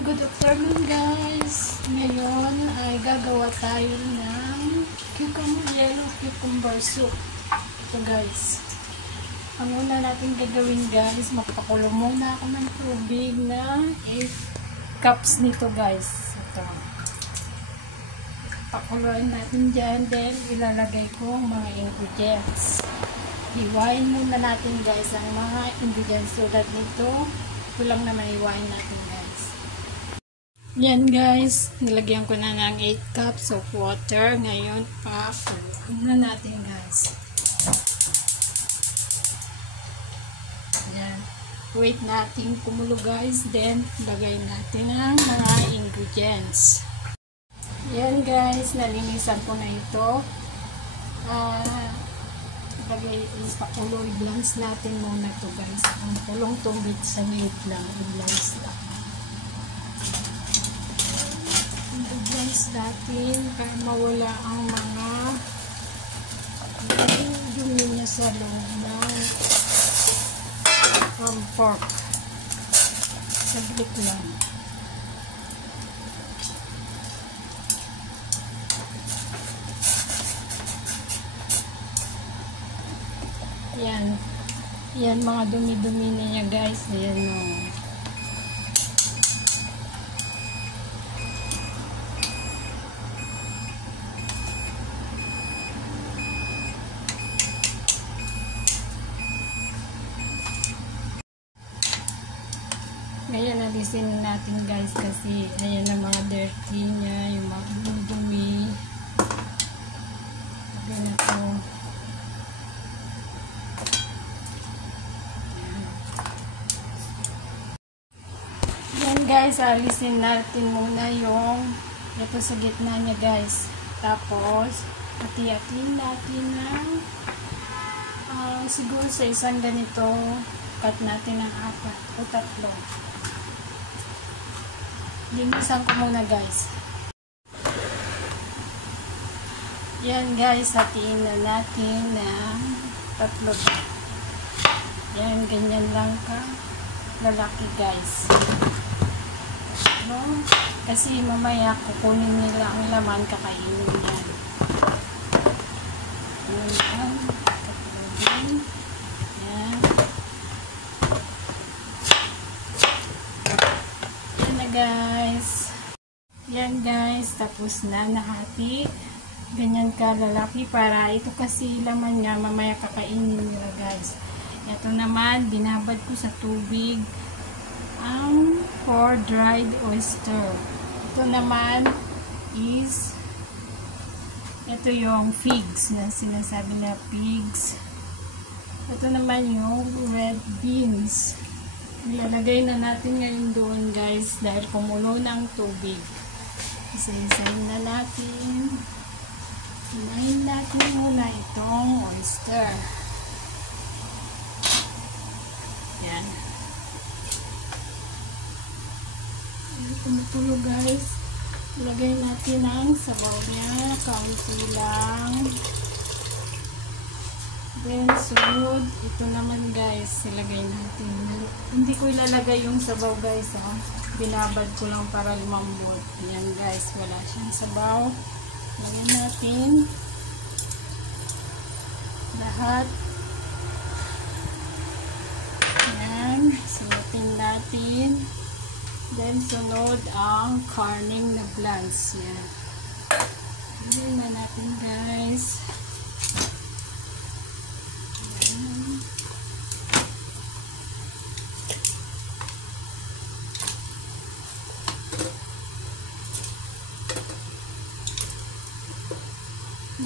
Good afternoon guys. Ngayon ay gagawa tayo ng yellow cucumber soup. Ito guys. Ang una natin gagawin guys, magpakulo muna ako ng tubig na 8 cups nito guys. Ito. Pakuluin natin dyan, then ilalagay ko mga ingredients. Hiwain muna natin guys ang mga ingredients tulad nito. Ito lang naman hiwain natin guys. Yan guys, nilagyan ko na ng 8 cups of water. Ngayon, pakuluin na natin guys. Yan. Wait natin kumulo guys. Then, lagay natin ang mga ingredients. Yan guys, nalinisan ko na ito. Ipakulo, i-blanch natin muna ito guys. Ang pulong tubig sa liit lang, i-blanch lang. I-blanch natin para mawala ang mga dumi niya sa loob ng pork. Sablit lang. Yan mga dumi-dumi niya guys. Ayan o. Ngayon alisin natin guys kasi ayan ang mga dirty niya, yung mga dumi-dumi. Ayan na ito. Guys, alisin natin muna yung ito sa gitna niya guys. Tapos, hati-hatiin natin ng siguro sa isang ganito, cut natin ng 4 o 3. Linisan ko muna guys. Yan guys, hatiin na natin ng 3. Yan, ganyan lang ka lalaki guys. Kasi mamaya kukunin nila ang laman, kakainin yan. Yan. Yan. Yan na guys. Yan guys. Tapos na nahati. Ganyan ka lalaki para ito kasi laman niya mamaya kakainin nila guys. Ito naman binabad ko sa tubig ang 4 dried oyster. Ito naman is ito yung figs na sinasabi na pigs. Ito naman yung red beans. Ilalagay na natin ngayon doon guys dahil kumulo ng tubig. Isa-isahin na natin. Himayin natin muna itong oyster. Yan. Tumutulo guys. Ilagay natin ang sabaw niya. Kaunti lang. Then sunod. Ito naman guys. Ilagay natin. Hindi ko ilalagay yung sabaw guys. Binabad ko lang para lumambot. Ayan guys. Wala siyang sabaw. Ilagay natin. Lahat. Ayan. Sunutin natin. Then, sunod ang karning na blanch. Yan. Ayan na natin, guys. Ayan.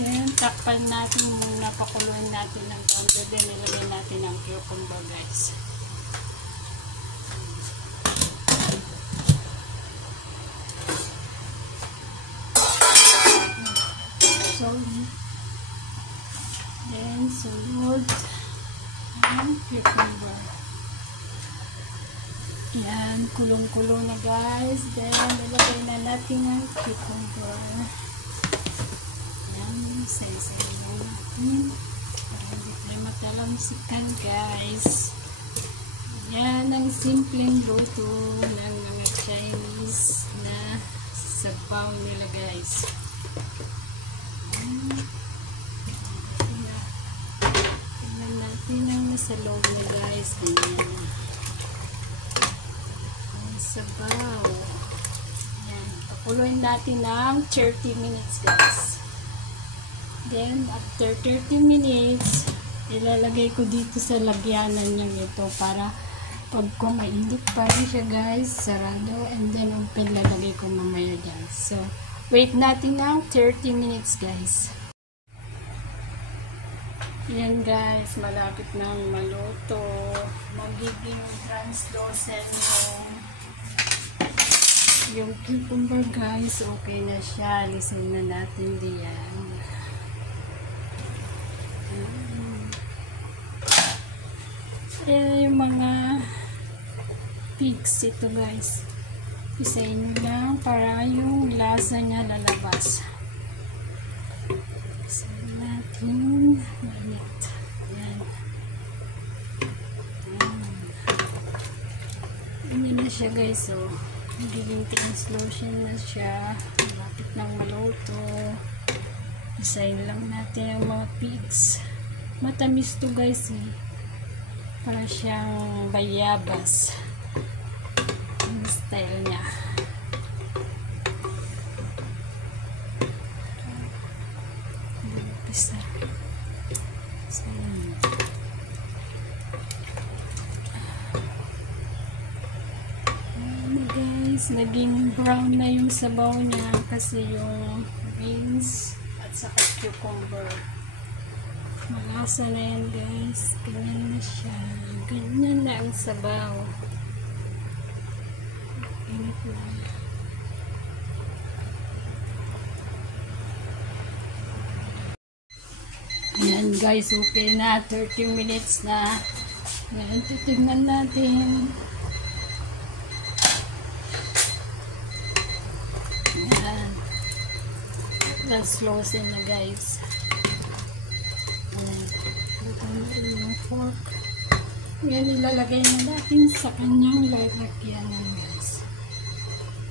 Then, takpan natin muna. Pakuluin natin ng konti. Then, ilagay natin ang cucumber, guys. Then, sunod ang cucumber. Yan, kulong-kulong na guys. Then, ilagay na natin ang cucumber. Yan, isa-isayin na natin. Para hindi tayo matalamsikan guys. Yan ang simpleng luto ng mga Chinese na sabaw nila guys. Tingnan natin ang nasa loob na guys. Ganyan na. Ang sabaw. Ayan. Pakuloyin natin ng 30 minutes guys. Then, after 30 minutes, ilalagay ko dito sa lagyanan lang ito para pag kumainit pa rin siya guys, sarado, and then open lalagay ko mamaya guys. So, wait natin ng 30 minutes guys. Yan guys, malapit na maluto. Magiging translucent yung cucumber guys. Okay na siya. Alisin na natin diyan. Ayan yung mga pigs ito guys. Isayin nyo lang para yung lasa niya lalabas. Isayin natin. Mainit. Ayan. Ayan na siya guys. So, magiging translucent na siya. Malapit ng maluto. Isayin lang natin yung mga pigs. Matamis to guys eh. Para siyang bayabas. Yung style niya. Pisa. So, guys, naging brown na yung sabaw niya kasi yung beans at saka cucumber. Malasa na yan guys. Ganyan na siya. Ganyan na ang sabaw. Init na. Ayan guys, okay na. 30 minutes na. Ayan, titignan natin. Ayan. Translucent na guys. Ito na yung fork. Yan, ilalagay na natin sa kanyang lalagyanan guys.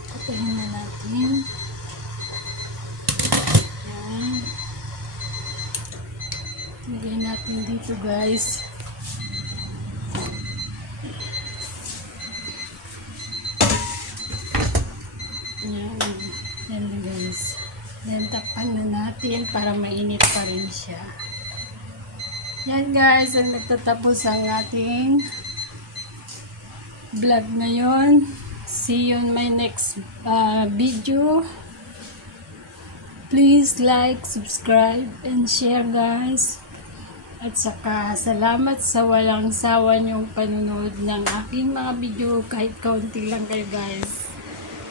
Patayin na natin. Yan. Lagay natin dito guys. Yan. Yan guys. Then takpan na natin para mainit pa rin siya. Yan guys, ang nagtatapos ang ating vlog ngayon. See you in my next video. Please like, subscribe, and share guys. At saka salamat sa walang sawa niyong panunood ng aking mga video kahit kaunti lang kayo guys.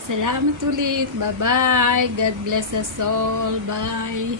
Salamat ulit. Bye bye. God bless us all. Bye.